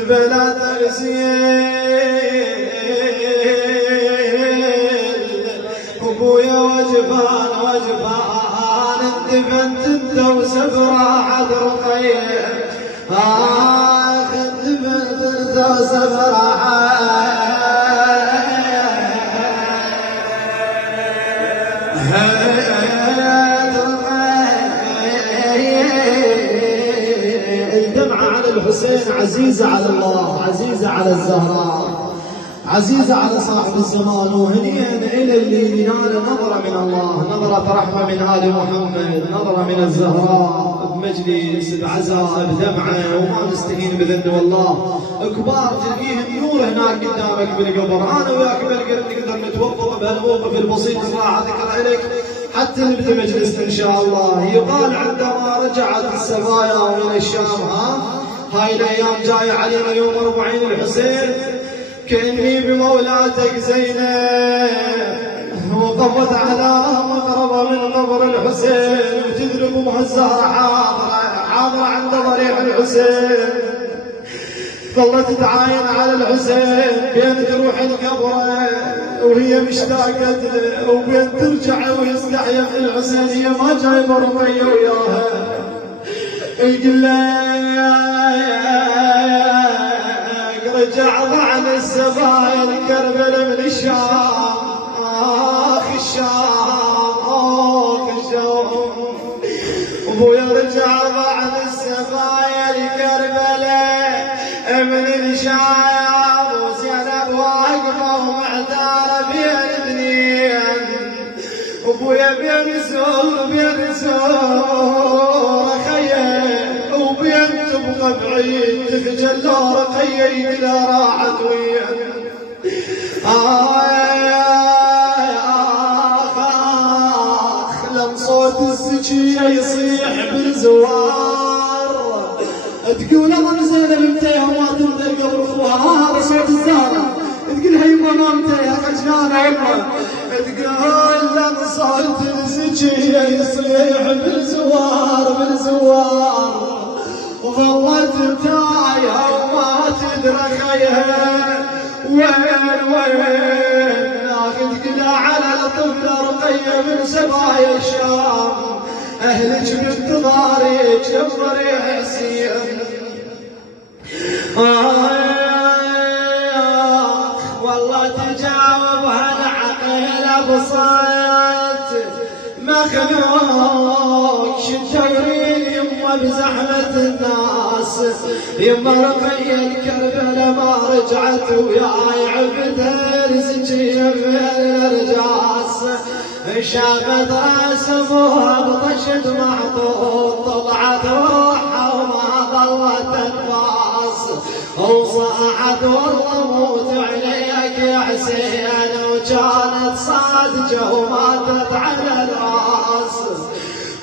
بلا ترسيل ابويا وجفان وجفان اندفنت انت وسفرة عذر خير اندفنت انت وسفرة الدمعة على الحسين عزيزة على الله، عزيزة على الزهراء، عزيزة على صاحب الزمان، وهنيئا إلى اللي ينال نظرة من الله، نظرة رحمة من آل محمد، نظرة من الزهراء بمجلس بعزاء بدمعة، وما نستهين بذن والله. كبار تلقيهم نور هناك قدامك بالقبر. أنا وياك بالقلب نقدر نتوفق بهالموقف البسيط اللي راح أذكر إليك حتى نبدأ مجلسنا إن شاء الله. يقال عندما رجعت السبايا من الشام، هاي الأيام جاية علينا يوم 40 الحسين، كأني بمولاتك زينب وقفت على مقربة من قبر الحسين وتدرب أمها الزهرة حاضرة عند ضريح الحسين، ظلت تعاين على الحسين بين تروح القبر وهي مشتاقة له، وبين ترجع ويستحيا من الحسين هي ما جايبة رقية وياها. يقول رجع ضعن السبايا الكربلة من الشام، الشام الشام. ابويا رجع ضعن السبايا الكربلة من الشام، وزينب واقفة ومعتارة بين اثنين، ابويا بين سور خيل وبين تبقى بعيد تخجل رقية يقلا راحت وياك. لم صوت السجية يصيح بالزوار، تقول انا زينب متيها وما ترضى قبل اخوها. هذا صوت الزهرة تقول هي ما متيها خجلانة يما، تقول لم صوت السجية يصيح بالزوار وظلت تايها وما تدرى خيها وين ناخذ كذا على الطفل رقية من سبايا الشام، اهلك بانتظارك بضريح حسين. والله تجاوبها العقيلة بصوت مخنوق شتورين يما بزحمة الناس، يما رقية الكربلة ما رجعت وياي عفتها السجية من الرجاس، شافت راس ابوها بطشت محطوط طلعت روحها وما ظلت انفاس، وصاحت والله موت عليك يا حسين، وكانت صادقة وماتت على الراس.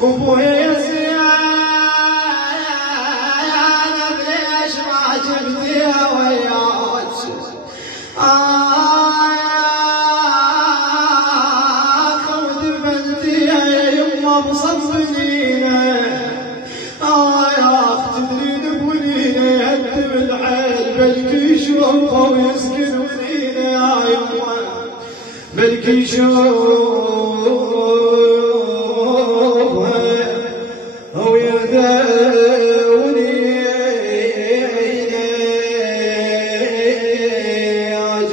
ابويا زينب ليش ما جبتيها وياك؟ ودفنتيها يا يما بصفنينه، يا اخت تدرين بولينه يهدم العين بلكي يشوفه ويسكن ولينه يا يما، بلكي يشوف